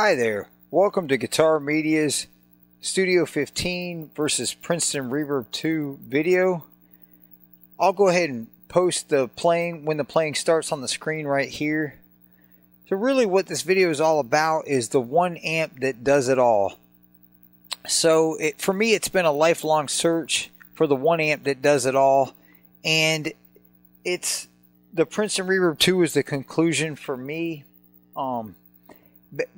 Hi there, welcome to Guitar Media's Studio 15 versus Princeton Reverb 2 video. I'll go ahead and post the playing when the playing starts on the screen right here. So really what this video is all about is the one amp that does it all. So for me, it's been a lifelong search for the one amp that does it all, and it's the Princeton Reverb 2 is the conclusion for me.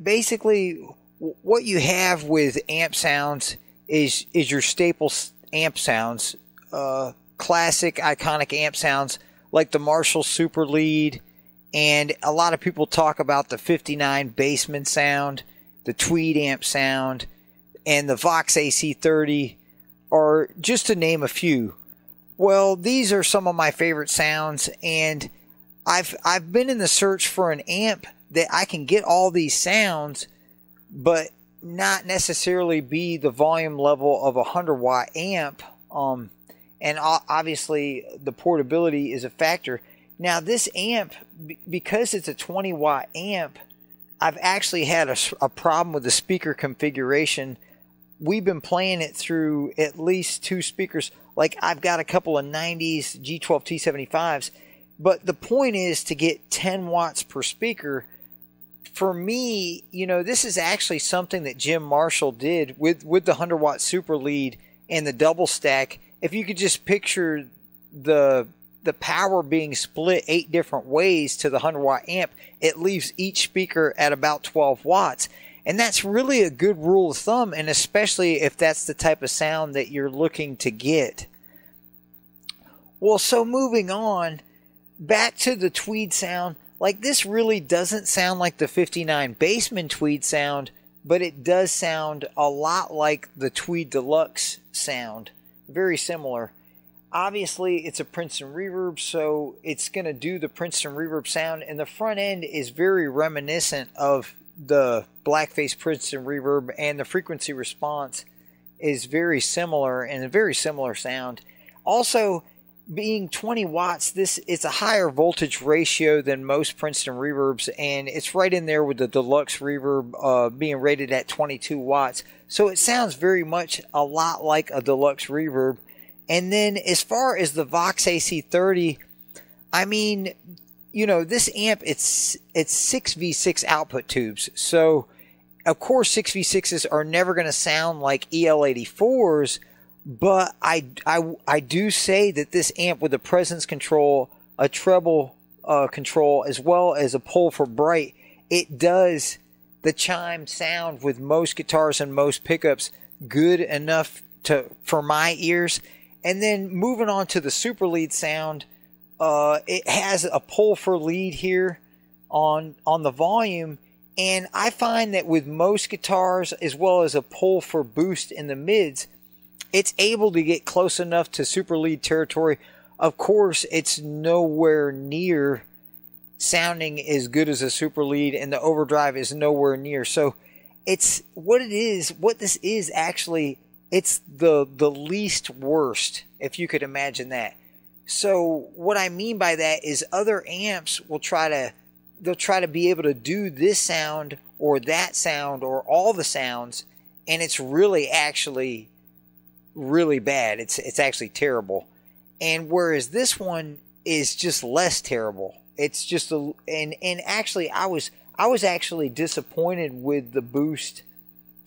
Basically, what you have with amp sounds is your staple amp sounds, classic iconic amp sounds like the Marshall Super Lead, and a lot of people talk about the 59 Bassman sound, the Tweed amp sound, and the Vox AC30, or just to name a few. Well, these are some of my favorite sounds, and I've been in the search for an amp that I can get all these sounds, but not necessarily be the volume level of a 100-watt amp. And obviously, the portability is a factor. Now, this amp, because it's a 20-watt amp, I've actually had a problem with the speaker configuration. We've been playing it through at least two speakers. Like, I've got a couple of 90s G12 T75s, but the point is to get 10 watts per speaker. For me, you know, this is actually something that Jim Marshall did with the 100-watt Super Lead and the double stack. If you could just picture the power being split 8 different ways to the 100-watt amp, it leaves each speaker at about 12 watts. And that's really a good rule of thumb, and especially if that's the type of sound that you're looking to get. Well, so moving on, back to the Tweed sound. Like, this really doesn't sound like the 59 Bassman Tweed sound, but it does sound a lot like the Tweed Deluxe sound. Very similar. Obviously, it's a Princeton Reverb, so it's going to do the Princeton Reverb sound, and the front end is very reminiscent of the Blackface Princeton Reverb, and the frequency response is very similar and a very similar sound. Also, being 20 watts, it's a higher voltage ratio than most Princeton Reverbs, and it's right in there with the Deluxe Reverb being rated at 22 watts. So it sounds very much a lot like a Deluxe Reverb. And then as far as the Vox AC30, I mean, you know, this amp, it's 6V6 output tubes. So, of course, 6V6s are never going to sound like EL84s, but I do say that this amp with a presence control, a treble control, as well as a pull for bright, it does the chime sound with most guitars and most pickups good enough for my ears. And then moving on to the Super Lead sound, it has a pull for lead here on the volume, and I find that with most guitars, as well as a pull for boost in the mids, it's able to get close enough to Super Lead territory. Of course, it's nowhere near sounding as good as a Super Lead, and the overdrive is nowhere near. So it's what this is actually, it's the least worst, if you could imagine that. So what I mean by that is other amps will try to be able to do this sound or that sound or all the sounds, and it's really actually really bad. It's actually terrible. And whereas this one is just less terrible. It's just and actually I was actually disappointed with the boost.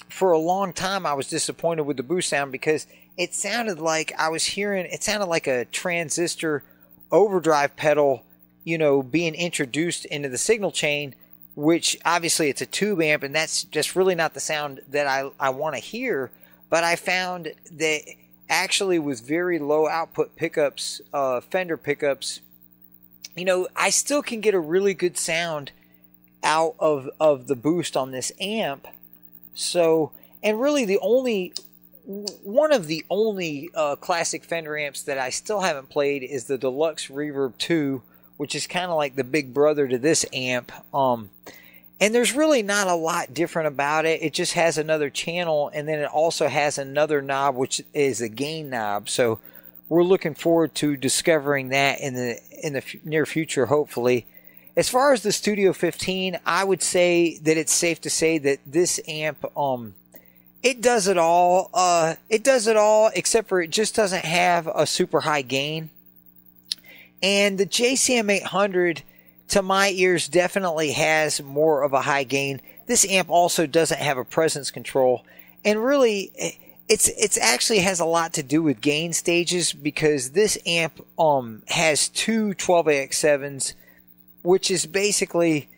For a long time I was disappointed with the boost sound because it sounded like it sounded like a transistor overdrive pedal, you know, being introduced into the signal chain, which obviously it's a tube amp, and that's just really not the sound that I want to hear. But I found that actually with very low output pickups, Fender pickups, you know, I still can get a really good sound out of the boost on this amp. So, and really one of the only classic Fender amps that I still haven't played is the Deluxe Reverb 2, which is kind of like the big brother to this amp. And there's really not a lot different about it. It just has another channel, and then it also has another knob, which is a gain knob. So we're looking forward to discovering that in the near future, hopefully. as far as the Studio 15, I would say that it's safe to say that this amp, it does it all. It does it all, except for it just doesn't have a super high gain. And the JCM 800, to my ears, definitely has more of a high gain. This amp also doesn't have a presence control. And really, it's actually has a lot to do with gain stages, because this amp has two 12AX7s, which is basically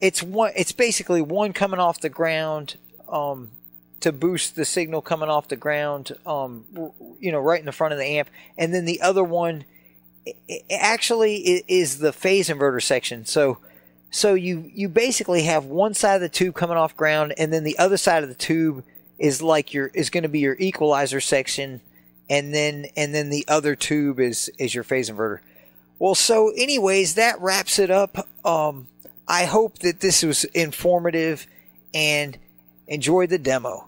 basically one coming off the ground to boost the signal coming off the ground, right in the front of the amp, and then the other one actually is the phase inverter section. So you basically have one side of the tube coming off ground, and then the other side of the tube is going to be your equalizer section, and then the other tube is your phase inverter. Well, so anyways, that wraps it up. I hope that this was informative, and enjoy the demo.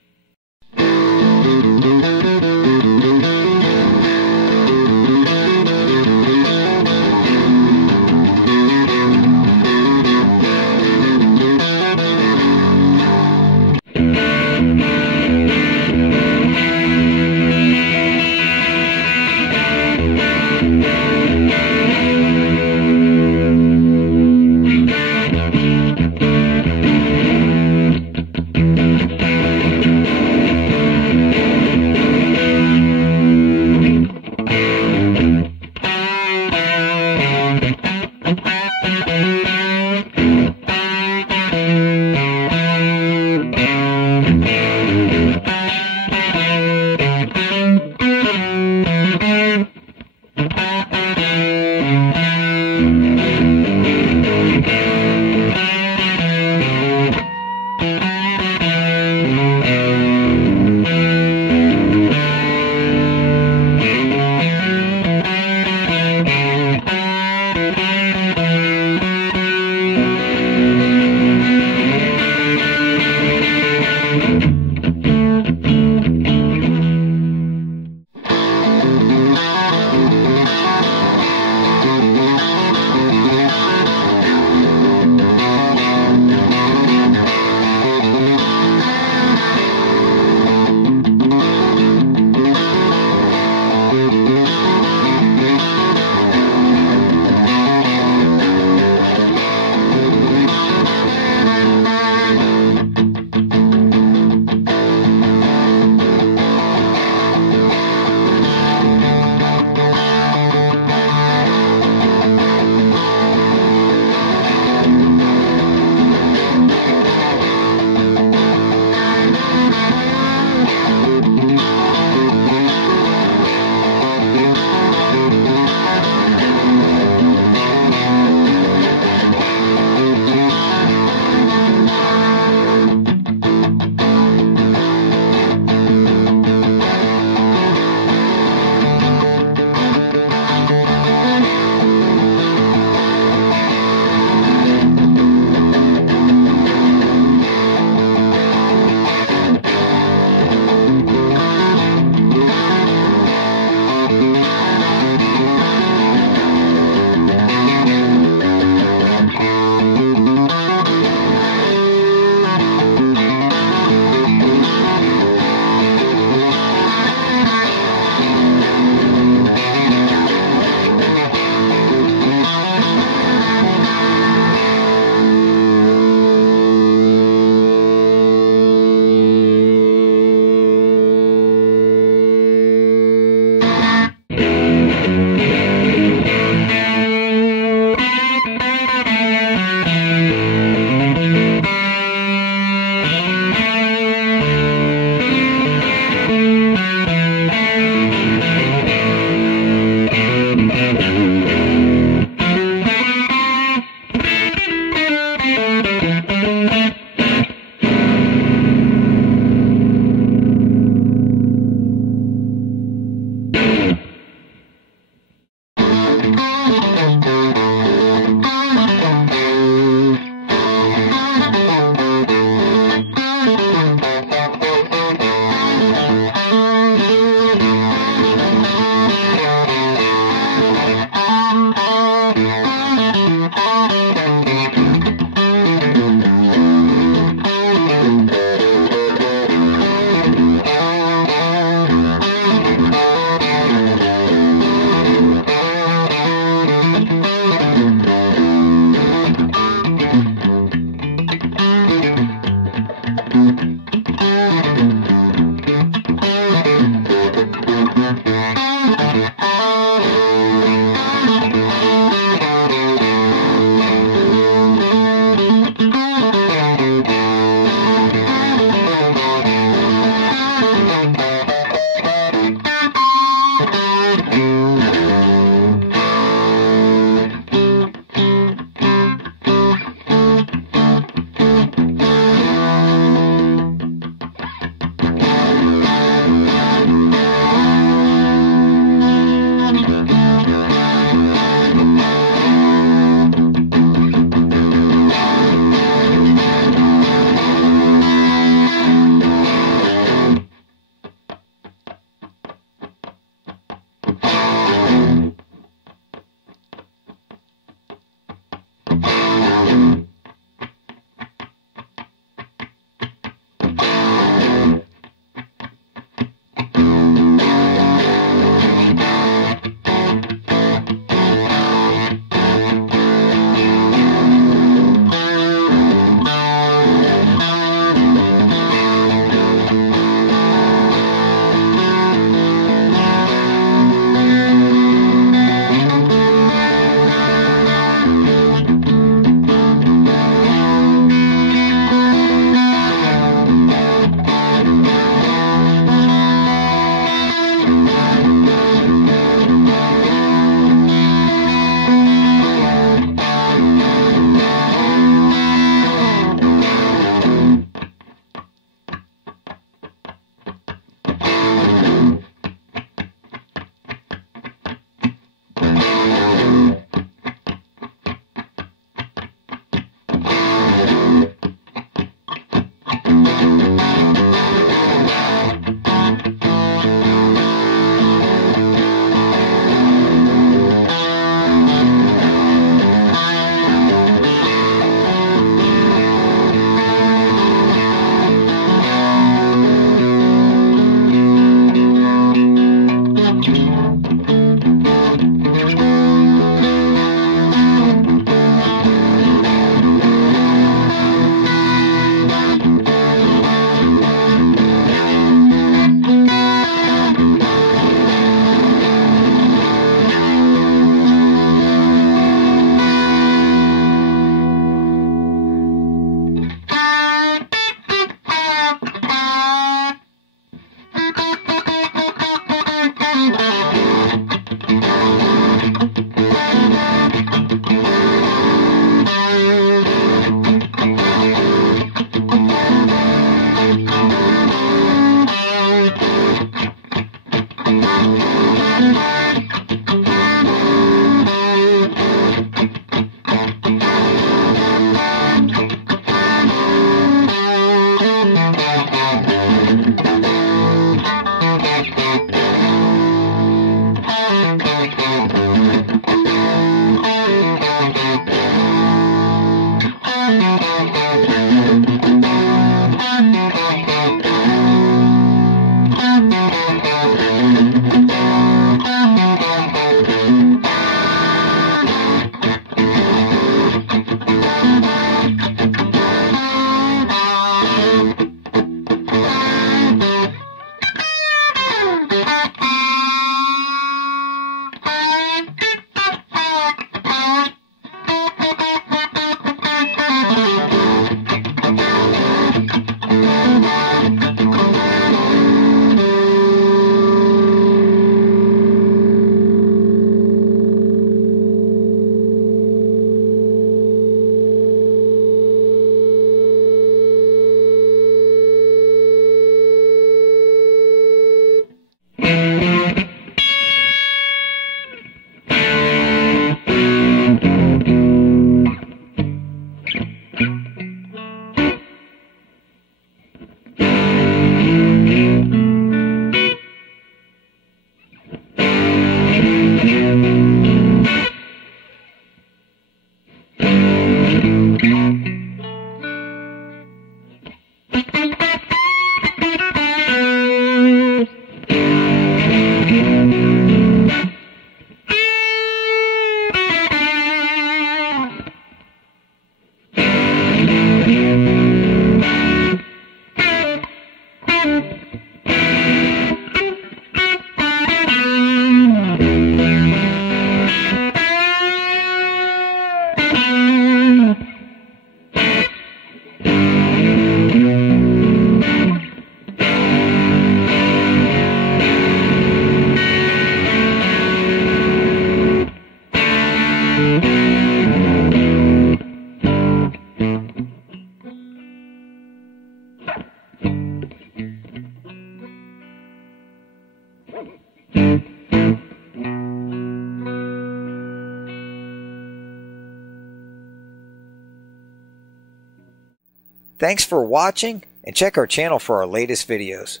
Thanks for watching, and check our channel for our latest videos.